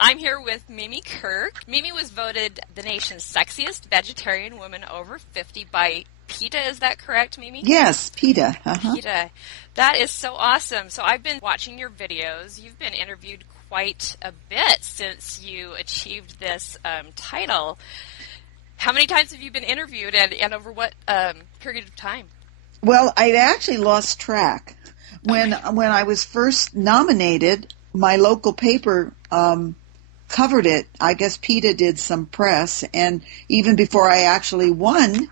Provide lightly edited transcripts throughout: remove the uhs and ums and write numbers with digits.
I'm here with Mimi Kirk. Mimi was voted the nation's sexiest vegetarian woman over 50 by PETA. Is that correct, Mimi? Yes, PETA. Uh-huh. PETA. That is so awesome. So I've been watching your videos. You've been interviewed quite a bit since you achieved this title. How many times have you been interviewed, and over what period of time? Well, I'd actually lost track. When I was first nominated, my local paper covered it. I guess PETA did some press, and even before I actually won,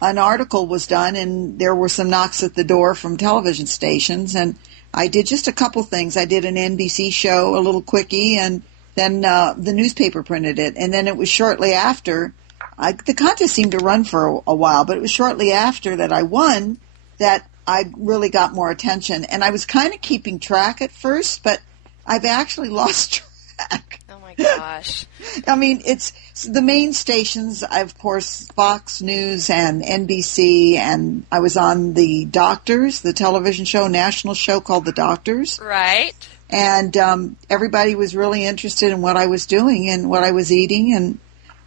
an article was done, and there were some knocks at the door from television stations, and I did just a couple things. I did an NBC show, a little quickie, and then the newspaper printed it, and then it was shortly after. The contest seemed to run for a while, but it was shortly after that I won that I really got more attention. And I was kind of keeping track at first, but I've actually lost track. Oh, my gosh. I mean, it's the main stations, of course, Fox News and NBC, and I was on The Doctors, the television show, national show called The Doctors. Right. And everybody was really interested in what I was doing and what I was eating and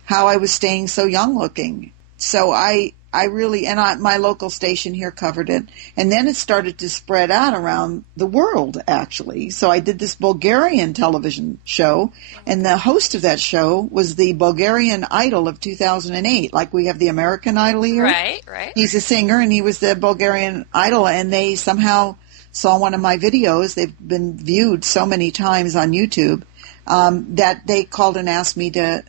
how I was staying so young looking. So I really, and my local station here covered it. And then it started to spread out around the world, actually. So I did this Bulgarian television show, and the host of that show was the Bulgarian Idol of 2008. Like we have the American Idol here. Right. He's a singer, and he was the Bulgarian Idol, and they somehow saw one of my videos. They've been viewed so many times on YouTube that they called and asked me to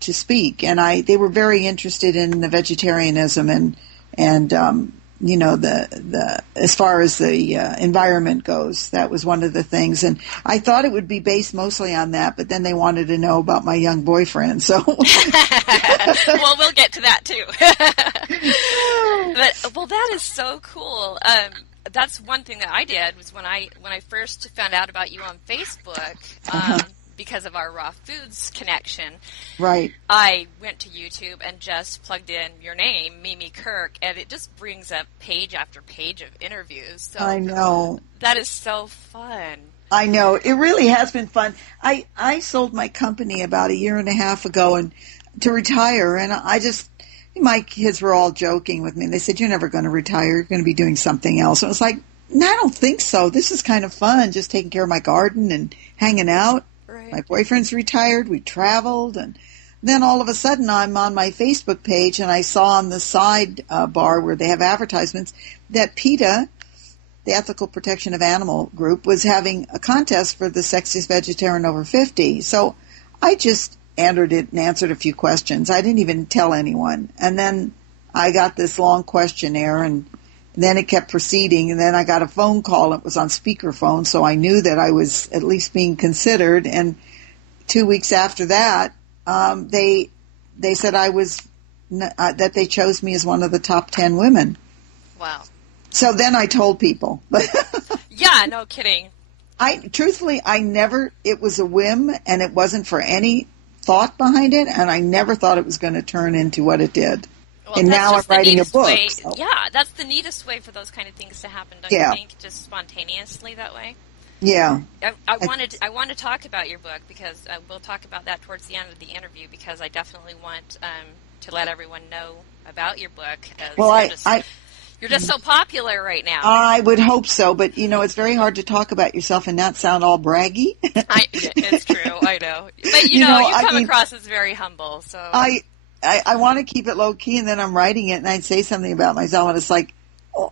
speak, and they were very interested in the vegetarianism and you know the as far as the environment goes. That was one of the things, and I thought it would be based mostly on that, but then they wanted to know about my young boyfriend. So, well, we'll get to that too. But that is so cool. That's one thing that I did was when I first found out about you on Facebook. Because of our raw foods connection, right? I went to YouTube and just plugged in your name, Mimi Kirk, and it just brings up page after page of interviews. So I know. That is so fun. I know. It really has been fun. I sold my company about a year and a half ago and to retire, and my kids were all joking with me. They said, "You're never going to retire. You're going to be doing something else." And I was like, "No, I don't think so. This is kind of fun, just taking care of my garden and hanging out." Right. My boyfriend's retired. We traveled, and then all of a sudden I'm on my Facebook page, and I saw on the side bar where they have advertisements that PETA, the Ethical Protection of Animal Group, was having a contest for the sexiest vegetarian over 50. So I just entered it and answered a few questions. I didn't even tell anyone. And then I got this long questionnaire, and then it kept proceeding, and then I got a phone call. It was on speakerphone, so I knew that I was at least being considered. And 2 weeks after that, they said that they chose me as one of the top 10 women. Wow. So then I told people. Yeah, no kidding. Truthfully, it was a whim, and it wasn't for any thought behind it, and I never thought it was going to turn into what it did. Well, and now I'm writing a book. So. Yeah, that's the neatest way for those kind of things to happen, don't you think? Just spontaneously that way? Yeah. I want to talk about your book because we'll talk about that towards the end of the interview because I definitely want to let everyone know about your book. Well, you're just so popular right now. I would hope so, but it's very hard to talk about yourself and not sound all braggy. It's true, I know. But you come across as very humble, so I want to keep it low key, and then I'm writing it, and I'd say something about myself, and it's like,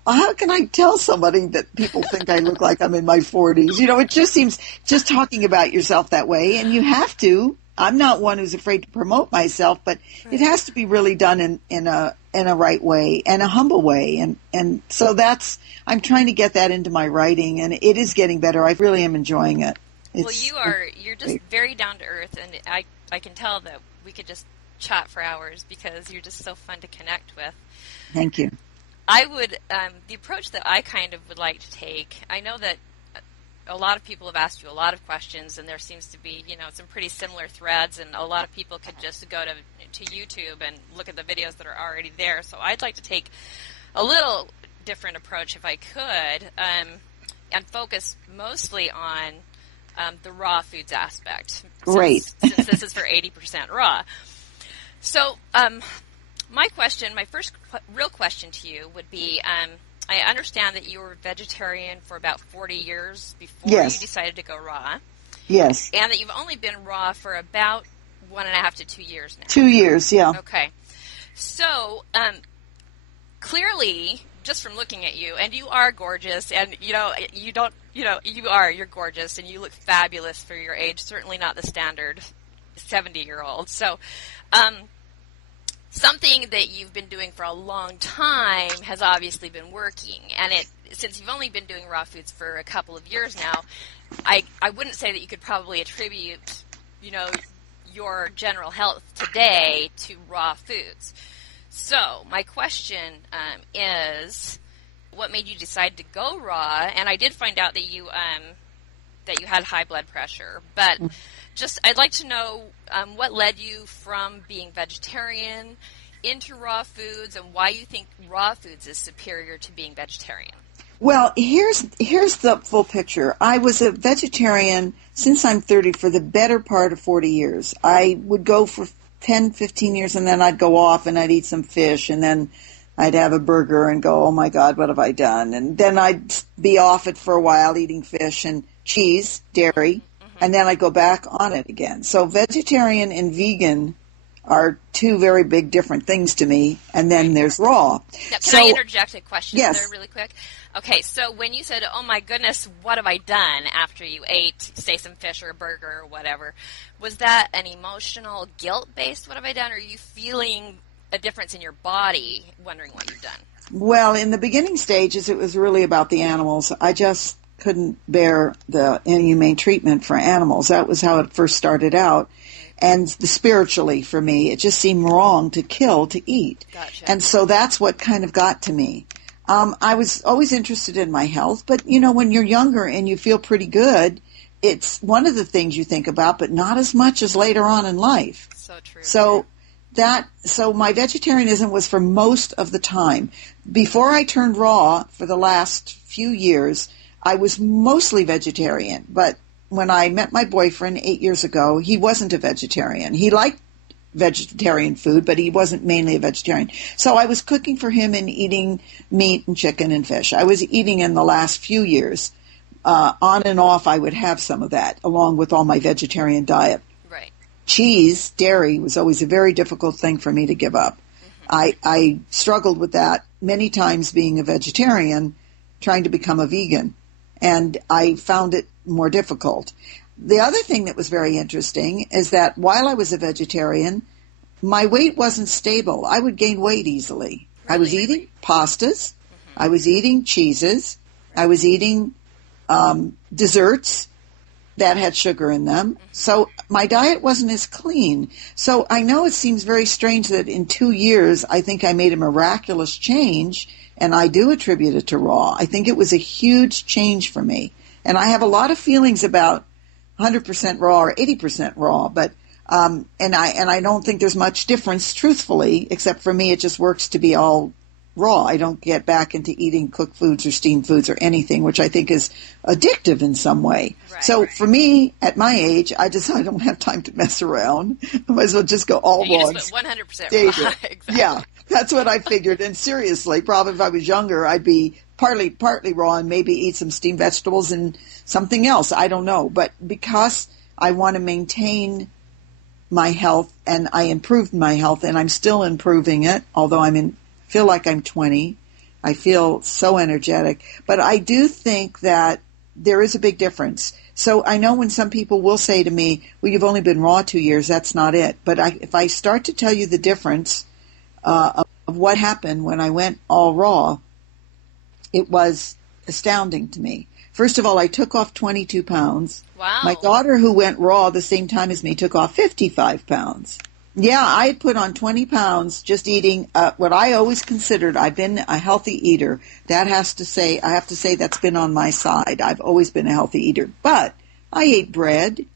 how can I tell somebody that people think I look like I'm in my 40s? It just seems just talking about yourself that way, and you have to. I'm not one who's afraid to promote myself, but it has to be really done in a right way and a humble way, and so I'm trying to get that into my writing, and it is getting better. I really am enjoying it. You're just very down to earth, and I can tell that we could just chat for hours because you're just so fun to connect with. Thank you. I would, the approach that I kind of would like to take, I know that a lot of people have asked you a lot of questions, and there seems to be, some pretty similar threads, and a lot of people could just go to YouTube and look at the videos that are already there. So I'd like to take a little different approach if I could, and focus mostly on the raw foods aspect, Right. since this is for 80% raw. So, my first real question to you would be, I understand that you were vegetarian for about 40 years before Yes. you decided to go raw. Yes. And that you've only been raw for about 1.5 to 2 years now. 2 years, yeah. Okay. So, clearly, just from looking at you, and you are gorgeous, and, you're gorgeous, and you look fabulous for your age, certainly not the standard 70-year-old. So, something that you've been doing for a long time has obviously been working, and since you've only been doing raw foods for a couple of years now, I wouldn't say that you could probably attribute, your general health today to raw foods. So my question is, what made you decide to go raw? And I did find out that you had high blood pressure, but I'd like to know what led you from being vegetarian into raw foods, and why you think raw foods is superior to being vegetarian. Well, here's the full picture. I was a vegetarian since I'm 30 for the better part of 40 years. I would go for 10, 15 years, and then I'd go off and I'd eat some fish, and then I'd have a burger and go, oh my God, what have I done? And then I'd be off it for a while eating fish and cheese, dairy, and then I'd go back on it again. So vegetarian and vegan are two very big different things to me, and then there's raw. Now, can I interject a question yes. there really quick? Okay, so when you said, oh my goodness, what have I done after you ate, say, some fish or a burger or whatever, was that an emotional guilt-based what have I done, or are you feeling a difference in your body wondering what you've done? Well, in the beginning stages, it was really about the animals. I just couldn't bear the inhumane treatment for animals. That was how it first started out. And spiritually, for me, it just seemed wrong to kill, to eat. Gotcha. And so that's what kind of got to me. I was always interested in my health, but, when you're younger and you feel pretty good, it's one of the things you think about, but not as much as later on in life. So true. So my vegetarianism was for most of the time. Before I turned raw for the last few years, I was mostly vegetarian, but when I met my boyfriend 8 years ago, he wasn't a vegetarian. He liked vegetarian food, but he wasn't mainly a vegetarian. So I was cooking for him and eating meat and chicken and fish. I was eating in the last few years. On and off, I would have some of that, along with all my vegetarian diet. Right. Cheese, dairy, was always a very difficult thing for me to give up. I struggled with that many times being a vegetarian, trying to become a vegan, and I found it more difficult. The other thing that was very interesting is that while I was a vegetarian, my weight wasn't stable. I would gain weight easily. Really? I was eating pastas. I was eating cheeses. I was eating desserts that had sugar in them. So my diet wasn't as clean. So I know it seems very strange that in 2 years I think I made a miraculous change, and I do attribute it to raw. I think it was a huge change for me. And I have a lot of feelings about 100% raw or 80% raw, but and I don't think there's much difference, truthfully, except for me it just works to be all raw. I don't get back into eating cooked foods or steamed foods or anything, which I think is addictive in some way. Right, so right. For me, at my age, I don't have time to mess around. I might as well just go all raw. You just went 100% raw. Exactly. Yeah, that's what I figured. And seriously, probably if I was younger, I'd be partly raw and maybe eat some steamed vegetables and something else. I don't know. But because I want to maintain my health, and I improved my health, and I'm still improving it, although feel like I'm 20. I feel so energetic. But I do think that there is a big difference. So I know when some people will say to me, well, you've only been raw 2 years, that's not it. But if I start to tell you the difference of what happened when I went all raw, it was astounding to me. First of all, I took off 22 pounds. Wow. My daughter, who went raw the same time as me, took off 55 pounds. Yeah, I had put on 20 pounds just eating what I always considered. I've been a healthy eater. I have to say that's been on my side. I've always been a healthy eater. But I ate bread.